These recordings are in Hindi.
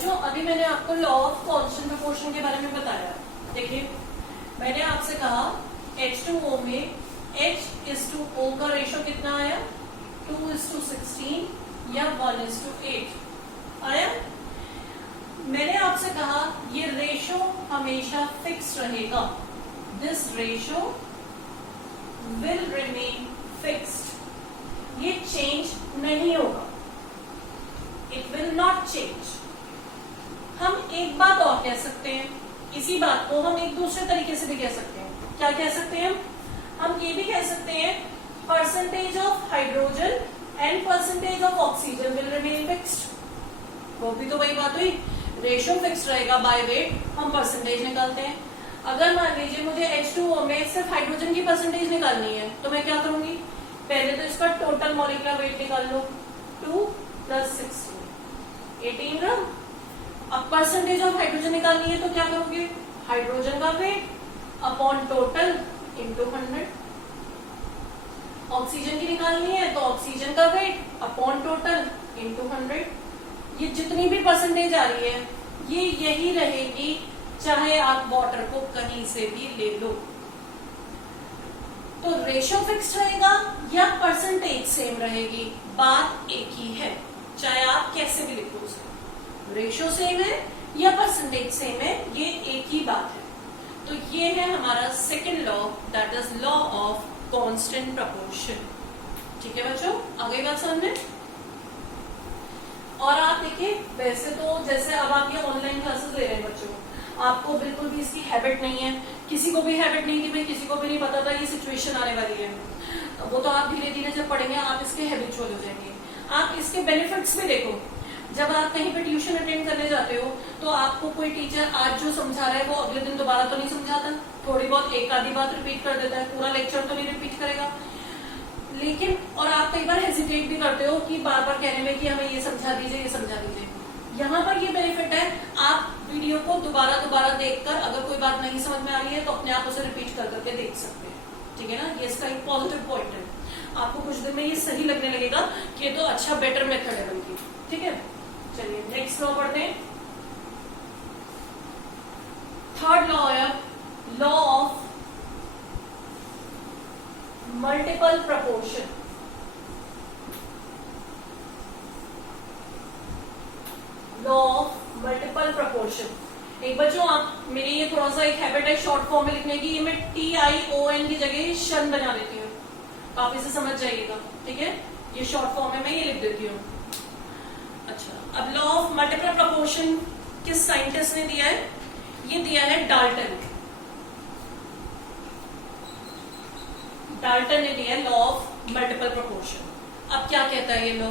बच्चों अभी मैंने आपको लॉ ऑफ कांस्टेंट प्रोपोर्शन के बारे में बताया। देखिए मैंने आपसे कहा H2O में H:O का रेशो कितना आया, 2:16 या 1:8 आया। मैंने आपसे कहा ये रेशो हमेशा फिक्स रहेगा, this ratio will remain fixed, ये चेंज नहीं होगा, इट विल नॉट चेंज। हम एक बात और कह सकते हैं, इसी बात को हम एक दूसरे तरीके से भी कह सकते हैं। क्या कह सकते हैं हम ये भी कह सकते हैं percentage of hydrogen and percentage of oxygen will remain fixed. वो भी तो वही बात हुई, रेशो फिक्स रहेगा, बाय वेट हम परसेंटेज निकालते हैं। अगर मान लीजिए मुझे H2O में सिर्फ हाइड्रोजन की परसेंटेज निकालनी है तो मैं क्या करूंगी, पहले तो इसका टोटल मॉलिक्यूलर वेट निकाल लो, 2 + 16 18 ग्राम। अब परसेंटेज ऑफ हाइड्रोजन निकालनी है तो क्या करोगे, हाइड्रोजन का weight upon total into 100। Oxygen की निकालनी है तो ऑक्सीजन का वेट अपॉन टोटल इंटू 100। ये जितनी भी परसेंटेज आ रही है ये यही रहेगी, चाहे आप वाटर को कहीं से भी ले लो। तो रेशो फिक्स रहेगा या परसेंटेज सेम रहेगी, बात एक ही है, चाहे आप कैसे भी लिखो उसे। रेशो सेम है या परसेंटेज सेम है, ये एक ही बात है। तो ये है हमारा second law, that is law of constant proportion. ठीक है बच्चों, आ गई बात समझ। और आप देखिए वैसे तो जैसे अब आप ये ऑनलाइन क्लासेस ले रहे हैं बच्चों, आपको बिल्कुल भी इसकी हैबिट नहीं है, किसी को भी हैबिट नहीं थी भाई, किसी को भी नहीं पता था ये सिचुएशन आने वाली है। वो तो आप धीरे धीरे जब पढ़ेंगे आप इसके हैबिचुअल हो जाएंगे। आप इसके बेनिफिट्स भी देखो, जब आप कहीं पे ट्यूशन अटेंड करने जाते हो तो आपको कोई टीचर आज जो समझा रहा है वो अगले दिन दोबारा तो नहीं समझाता, थोड़ी बहुत एक आधी बात रिपीट कर देता है, पूरा लेक्चर तो नहीं रिपीट करेगा। लेकिन और आप कई बार हेजिटेट भी करते हो कि बार बार कहने में कि हमें ये समझा दीजिए, ये समझा दीजिए। यहाँ पर ये बेनिफिट है, आप वीडियो को दोबारा देखकर अगर कोई बात नहीं समझ में आ रही है तो अपने आप उसे रिपीट कर करके देख सकते हैं। ठीक है ना, ये इसका एक पॉजिटिव पॉइंट है। आपको कुछ दिन में ये सही लगने लगेगा कि ये तो अच्छा बेटर मेथड है बल्कि। ठीक है, चलिए नेक्स्ट लॉ पढ़ते हैं। थर्ड लॉ है law of multiple proportion. Law of multiple proportion. एक बच्चों आप मेरी ये थोड़ा सा एक हैबिट है शॉर्ट फॉर्म में लिखने की, ये मैं TION की जगह शन बना देती हूँ, आप इसे समझ जाइएगा। ठीक है, ये शॉर्ट फॉर्म में मैं ये लिख देती हूँ। अच्छा, अब लॉ ऑफ मल्टीपल प्रपोर्शन किस साइंटिस्ट ने दिया है, ये दिया है डाल्टन। डाल्टन ने दिया है लॉ ऑफ मल्टीपल प्रपोर्शन। अब क्या कहता है ये law,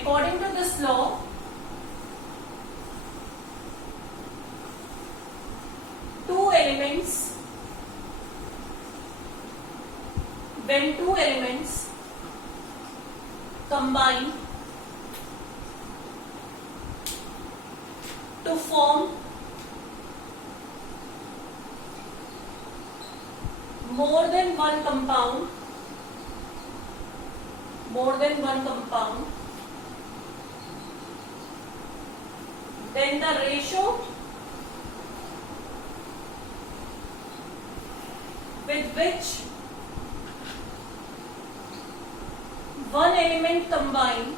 according to this law when two elements combine to form more than one compound, then the ratio with which one element combine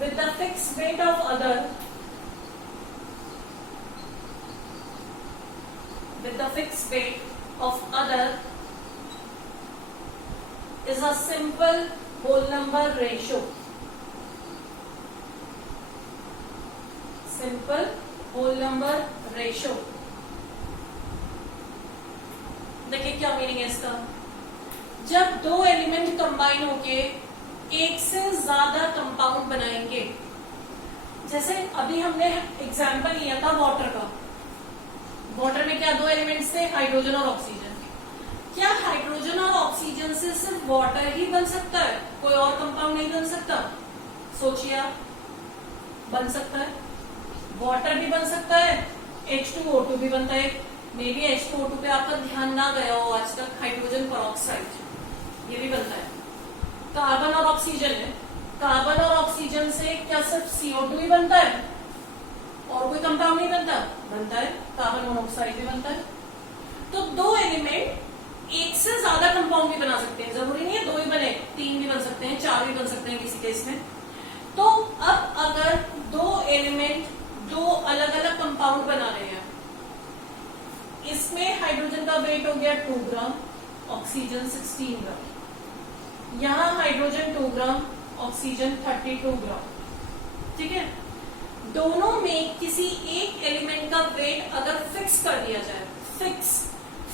with the fixed weight of other, is a simple whole number ratio. Simple whole number ratio. देखिए क्या मीनिंग है इसका, जब दो एलिमेंट कंबाइन होके एक से ज्यादा कंपाउंड बनाएंगे, जैसे अभी हमने एग्जांपल लिया था वाटर का। वाटर में क्या दो एलिमेंट्स थे, हाइड्रोजन और ऑक्सीजन। क्या हाइड्रोजन और ऑक्सीजन से सिर्फ वाटर ही बन सकता है, कोई और कंपाउंड नहीं बन सकता? सोचिए आप, बन सकता है, वाटर भी बन सकता है, H2O2 भी बनता है। मे बी H2O2 पे आपका ध्यान ना गया हो आज तक, हाइड्रोजन पेरोक्साइड। ये भी बनता है। कार्बन और ऑक्सीजन है, कार्बन और ऑक्सीजन से क्या सिर्फ CO2 ही बनता है और कोई कंपाउंड नहीं बनता? बनता है, कार्बन मोनोऑक्साइड भी बनता है। तो दो एलिमेंट एक से ज्यादा कंपाउंड भी बना सकते हैं, जरूरी नहीं है दो ही बने, 3 भी बन सकते हैं, 4 भी बन सकते हैं किसी केस में। तो अब अगर दो एलिमेंट दो अलग अलग कंपाउंड बना रहे हैं, इसमें हाइड्रोजन का वेट हो गया 2 ग्राम, ऑक्सीजन 16 ग्राम, यहां हाइड्रोजन 2 ग्राम, ऑक्सीजन 32 ग्राम, ठीक है। दोनों में किसी एक एलिमेंट का वेट अगर फिक्स कर दिया जाए,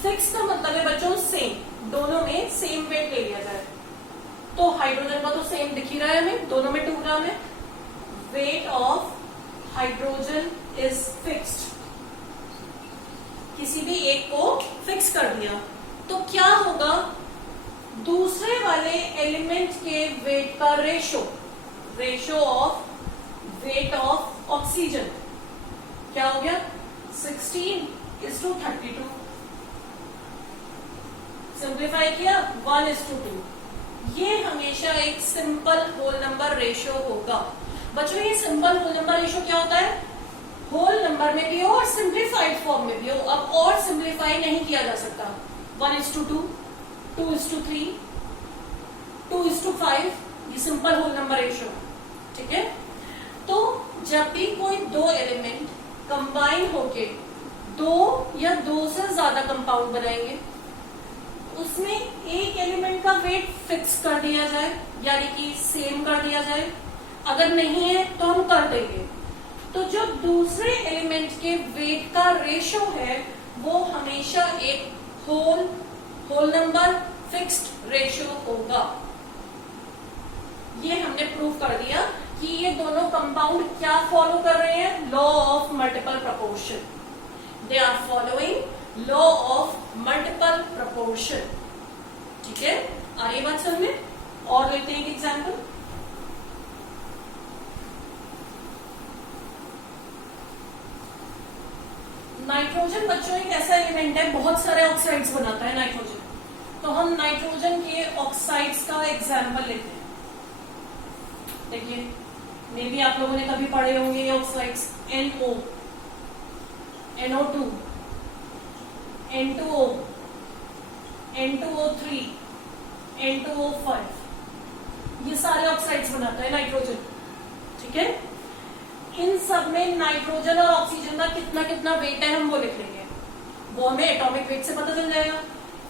फिक्स का मतलब है बच्चों सेम, दोनों में सेम वेट ले लिया जाए, तो हाइड्रोजन का तो सेम दिख ही रहा है हमें, दोनों में 2 ग्राम है। Weight of hydrogen is fixed, किसी भी एक को फिक्स कर दिया तो क्या होगा, दूसरे वाले एलिमेंट के वेट का ratio of weight of oxygen क्या हो गया, 16:32। सिंप्लीफाई किया 1:2। ये हमेशा एक सिंपल होल नंबर रेशियो होगा। बच्चों ये सिंपल होल नंबर रेशियो क्या होता है, होल नंबर में भी हो और सिंप्लीफाइड फॉर्म में भी हो। अब और सिंप्लीफाई नहीं किया जा सकता। 1:2, 2:3, 2:5, ये सिंपल होल नंबर रेशियो, ठीक है। तो जब भी कोई दो एलिमेंट कंबाइन होके दो या दो से ज्यादा कंपाउंड बनाएंगे, उसमें एक एलिमेंट का वेट फिक्स कर दिया जाए, यानी कि सेम कर दिया जाए। अगर नहीं है तो हम कर देंगे। तो जो दूसरे एलिमेंट के वेट का रेशो है वो हमेशा एक होल नंबर फिक्स्ड रेशो होगा। ये हमने प्रूव कर दिया कि ये दोनों कंपाउंड क्या फॉलो कर रहे हैं, law of multiple proportion. They are following law of multiple proportion, ठीक है। आ रही बात समझ में? और लेते हैं एक एग्जाम्पल। नाइट्रोजन बच्चों एक ऐसा एलिमेंट है, बहुत सारे ऑक्साइड्स बनाता है नाइट्रोजन। तो हम नाइट्रोजन के ऑक्साइड्स का एग्जाम्पल लेते हैं। देखिए, मे बी आप लोगों ने कभी पढ़े होंगे ये oxides, NO, NO2, N2O, N2O3, N2O5, ये सारे ऑक्साइड्स बनाता है नाइट्रोजन, ठीक है। इन सब में नाइट्रोजन और ऑक्सीजन का कितना कितना वेट है हम वो लिख लेंगे, वो हमें एटॉमिक वेट से पता चल जाएगा।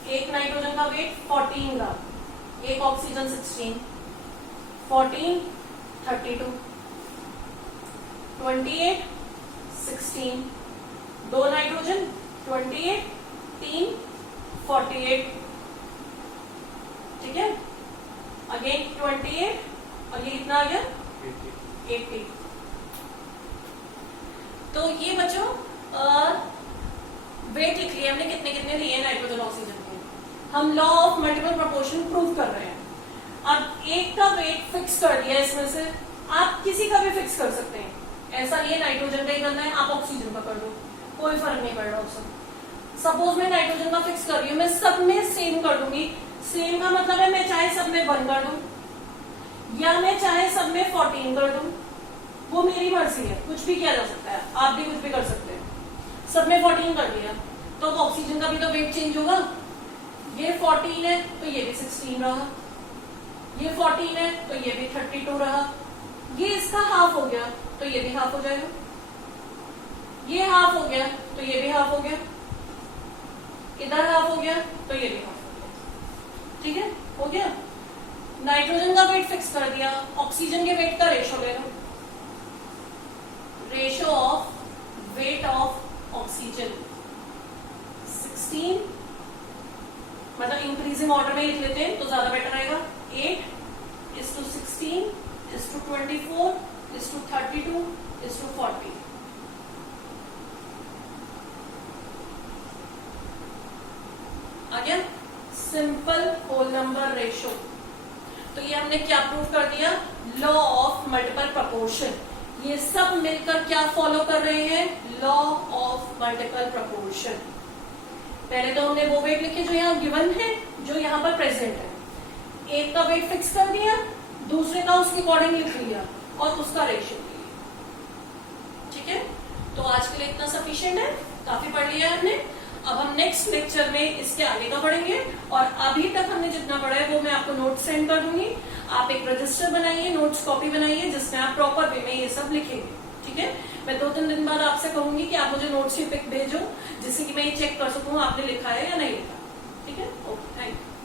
एक नाइट्रोजन का वेट 14 ग्राम, एक ऑक्सीजन 16, 14, 32, 28, 16, दो नाइट्रोजन 28, 3, 48, ठीक है। अगेन 28 और ये कितना आ गया 80। तो ये बच्चों वेट लिख लिया हमने, कितने कितने लिए नाइट्रोजन ऑक्सीजन के। हम law of multiple proportion prove कर रहे हैं। अब एक का वेट फिक्स कर दिया, इसमें से आप किसी का भी फिक्स कर सकते हैं। ऐसा नहीं है नाइट्रोजन का ही करना है, आप ऑक्सीजन का कर दो, कोई फर्क नहीं पड़ रहा उससे। सपोज मैं नाइट्रोजन का फिक्स कर रही हूँ, मैं सब में सेम कर दूंगी। सेम का मतलब है मैं चाहे सब में 1 कर दूं या मैं चाहे सब में 14 कर दूं, वो मेरी मर्जी है, कुछ भी किया जा सकता है, आप भी कुछ भी कर सकते हैं। सब में 14 कर दिया तो ऑक्सीजन का भी तो वेट चेंज होगा। ये 14 है तो ये भी 16 रहा, ये 14 है तो ये भी 32 रहा, ये इसका हाफ हो गया तो ये भी हाफ हो जाएगा, ये हाफ हो गया तो ये भी हाफ हो गया, इधर हाफ हो गया तो ये भी हाफ हो गया, ठीक है, हो गया। नाइट्रोजन का वेट फिक्स कर दिया, ऑक्सीजन के वेट का रेशो ले लो, ratio of weight of oxygen 16, मतलब इंक्रीजिंग ऑर्डर में लिख लेते हैं तो ज्यादा बेटर रहेगा। 8:16:24:32:40। आ गया सिंपल होल नंबर रेशो। तो ये हमने क्या प्रूव कर दिया, लॉ ऑफ मल्टीपल प्रपोर्शन। ये सब मिलकर क्या फॉलो कर रहे हैं, लॉ ऑफ मल्टीपल प्रपोर्शन। पहले तो हमने वो वेट लिखे जो यहाँ गिवन है, जो यहाँ पर प्रेजेंट है। एक का वेट फिक्स कर दिया, दूसरे का उसके अकॉर्डिंग लिख लिया और उसका रेशियो लिया। ठीक है, तो आज के लिए इतना सफिशिएंट है, काफी पढ़ लिया है हमने। अब हम नेक्स्ट लेक्चर में इसके आगे का पढ़ेंगे, और अभी तक हमने जितना पढ़ा है वो मैं आपको नोट सेंड कर दूंगी। आप एक रजिस्टर बनाइए, नोट्स कॉपी बनाइए, जिसमें आप प्रॉपर वे में ये सब लिखेंगे। ठीक है, मैं 2-3 दिन बाद आपसे कहूंगी कि आप मुझे नोट्स की पिक भेजो, जिससे कि मैं ये चेक कर सकूं आपने लिखा है या नहीं लिखा। ठीक है, ओके, थैंक यू।